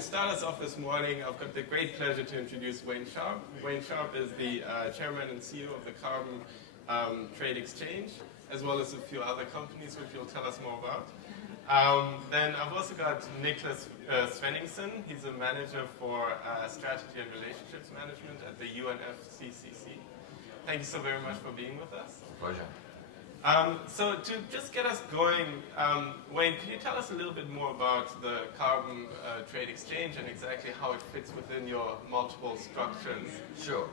to start us off this morning, I've got the great pleasure to introduce Wayne Sharpe. Wayne Sharpe is the chairman and CEO of the Carbon Trade Exchange, as well as a few other companies, which you'll tell us more about. Then I've also got Niclas Svenningsen. He's a manager for strategy and relationships management at the UNFCCC. Thank you so very much for being with us. Pleasure. So to just get us going, Wayne, can you tell us a little bit more about the Carbon Trade Exchange and exactly how it fits within your multiple structures? Sure.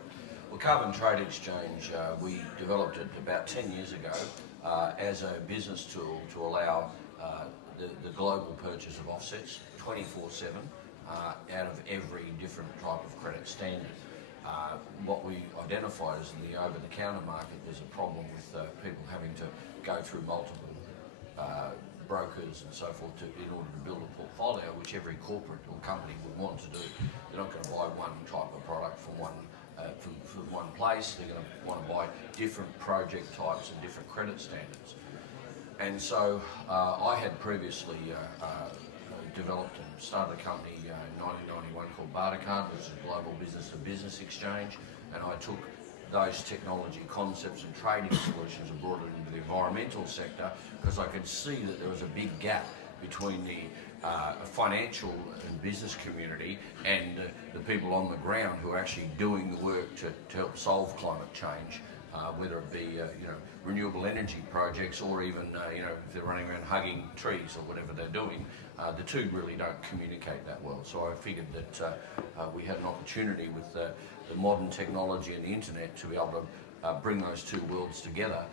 Well, Carbon Trade Exchange, we developed it about 10 years ago as a business tool to allow the global purchase of offsets 24/7 out of every different type of credit standard. What we identified is in the over-the-counter market, there's a problem with people having to go through multiple brokers and so forth in order to build a portfolio, which every corporate or company would want to do. They're not going to buy one type of product from one place. They're going to want to buy different project types and different credit standards. And so I had previously developed and started a company in 1991 called Barcelona, which is a global business-to-business exchange, and I took those technology concepts and trading solutions and brought it into the environmental sector because I could see that there was a big gap between the financial and business community and the people on the ground who are actually doing the work to help solve climate change, whether it be renewable energy projects or even if they're running around hugging trees or whatever they're doing. The two really don't communicate that well. So I figured that we had an opportunity with the modern technology and the internet to be able to bring those two worlds together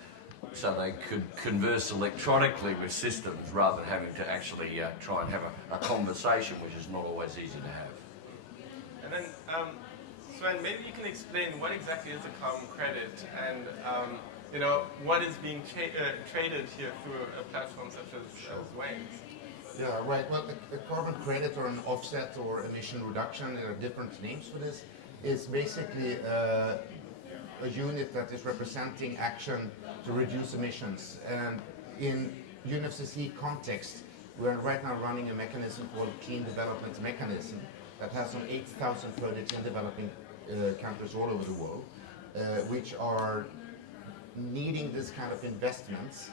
so they could converse electronically with systems rather than having to actually try and have a conversation, which is not always easy to have. And then, Sven, maybe you can explain what exactly is a carbon credit and what is being traded here through a platform such as Wayne's. Yeah, right. Well, the carbon credit or an offset or emission reduction, there are different names for this, is basically a unit that is representing action to reduce emissions. And in UNFCCC context, we're right now running a mechanism called Clean Development Mechanism that has some 8,000 projects in developing countries all over the world, which are needing this kind of investments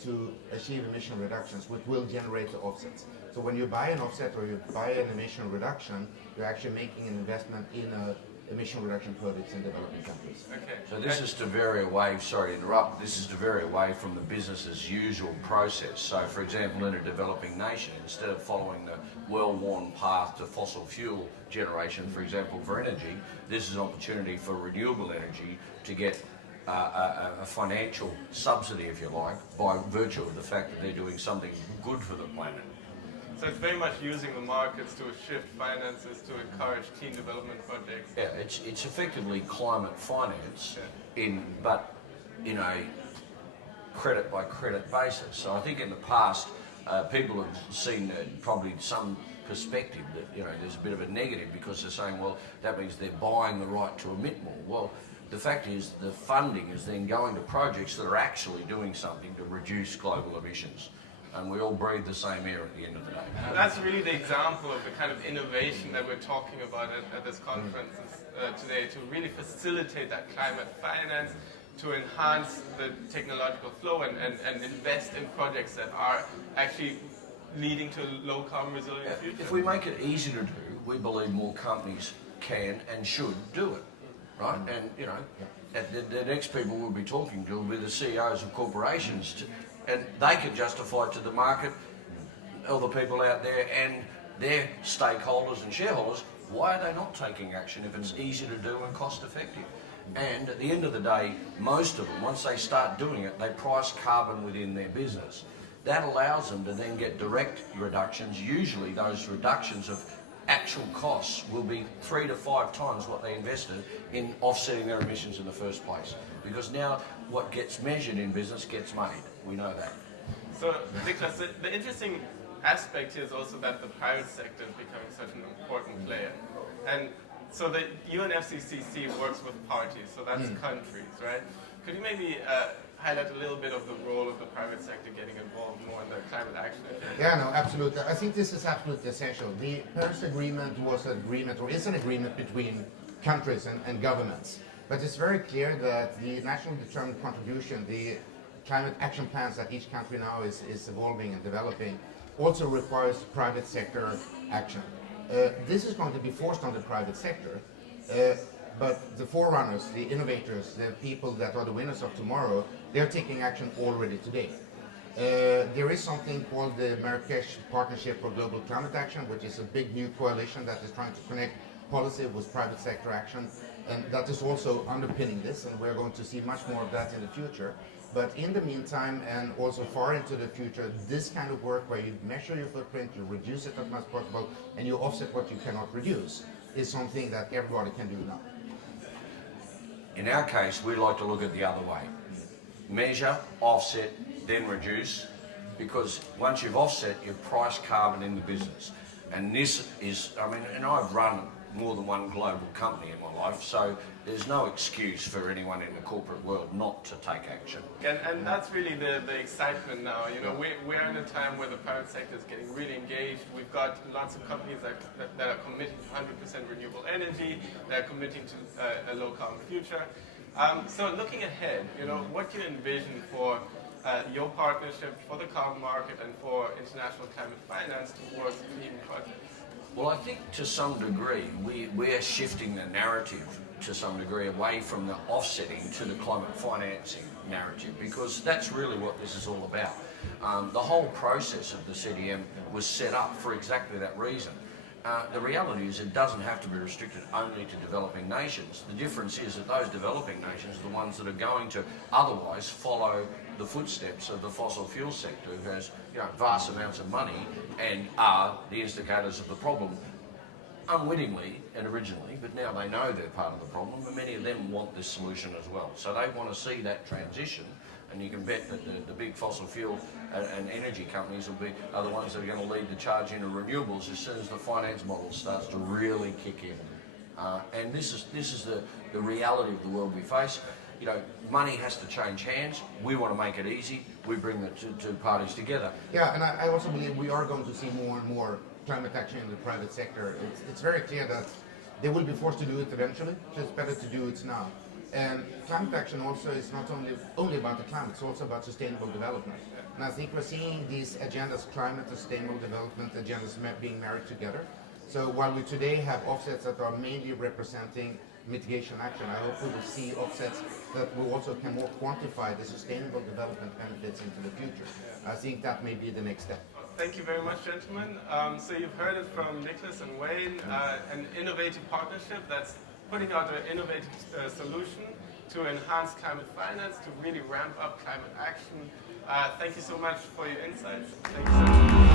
to achieve emission reductions, which will generate the offsets. So when you buy an offset or you buy an emission reduction, you're actually making an investment in emission reduction projects in developing countries. Okay. So this is to vary away, sorry to interrupt, this is to vary away from the business as usual process. So for example, in a developing nation, instead of following the well-worn path to fossil fuel generation, for example, for energy, this is an opportunity for renewable energy to get a financial subsidy, if you like, by virtue of the fact that they're doing something good for the planet. So it's very much using the markets to shift finances to encourage clean development projects. Yeah, it's effectively climate finance, but in a credit by credit basis. So I think in the past, people have seen probably some perspective that there's a bit of a negative because they're saying, well, that means they're buying the right to emit more. Well, the fact is the funding is then going to projects that are actually doing something to reduce global emissions. And we all breathe the same air at the end of the day. And that's really the example of the kind of innovation that we're talking about at this conference today, to really facilitate that climate finance, to enhance the technological flow and invest in projects that are actually leading to a low carbon resilient future. If we make it easy to do, we believe more companies can and should do it. Right, and the next people we'll be talking to will be the CEOs of corporations, and they can justify to the market, all the people out there and their stakeholders and shareholders, why are they not taking action if it's easy to do and cost effective? And at the end of the day, most of them, once they start doing it, they price carbon within their business. That allows them to then get direct reductions. Usually those reductions of actual costs will be 3 to 5 times what they invested in offsetting their emissions in the first place. Because now what gets measured in business gets made. We know that. So, Niclas, the interesting aspect here is also that the private sector is becoming such an important player. And so the UNFCCC works with parties, so that's countries, right? Could you maybe highlight a little bit of the role of the private sector getting involved more in the climate action agenda? Yeah, no, absolutely. I think this is absolutely essential. The Paris Agreement was an agreement, or is an agreement between countries and governments. But it's very clear that the national determined contribution, the climate action plans that each country now is evolving and developing, also requires private sector action. This is going to be forced on the private sector, but the forerunners, the innovators, the people that are the winners of tomorrow, they're taking action already today. There is something called the Marrakesh Partnership for Global Climate Action, which is a big new coalition that is trying to connect policy with private sector action, and that is also underpinning this, and we're going to see much more of that in the future. But in the meantime, and also far into the future, this kind of work where you measure your footprint, you reduce it as much as possible, and you offset what you cannot reduce, is something that everybody can do now. In our case, we like to look at the other way. Measure, offset, then reduce, because once you've offset, you've priced carbon in the business. And this is, I mean, and I've run more than one global company in my life, so there's no excuse for anyone in the corporate world not to take action. And that's really the excitement now. You know, we're in a time where the private sector is getting really engaged. We've got lots of companies that are committing to 100% renewable energy, that are committing to a low carbon future. So looking ahead, you know, what do you envision for your partnership, for the carbon market, and for international climate finance towards clean projects? Well, I think to some degree we're shifting the narrative to some degree away from the offsetting to the climate financing narrative, because that's really what this is all about. The whole process of the CDM was set up for exactly that reason. The reality is it doesn't have to be restricted only to developing nations. The difference is that those developing nations are the ones that are going to otherwise follow the footsteps of the fossil fuel sector, who has, you know, vast amounts of money and are the instigators of the problem, unwittingly and originally, but now they know they're part of the problem, and many of them want this solution as well. So they want to see that transition, and you can bet that the big fossil fuel and energy companies are the ones that are going to lead the charge into renewables as soon as the finance model starts to really kick in. And this is the reality of the world we face. You know, money has to change hands. We want to make it easy. We bring the two parties together. Yeah, and I also believe we are going to see more and more climate action in the private sector. It's very clear that they will be forced to do it eventually, so it's better to do it now. And climate action also is not only about the climate, it's also about sustainable development. And I think we're seeing these agendas, climate and sustainable development agendas, being married together. So while we today have offsets that are mainly representing mitigation action, I hope we will see offsets that we also can more quantify the sustainable development benefits into the future. I think that may be the next step. Thank you very much, gentlemen. So you've heard it from Niclas and Wayne, an innovative partnership that's putting out an innovative solution to enhance climate finance, to really ramp up climate action. Thank you so much for your insights. Thank you so much.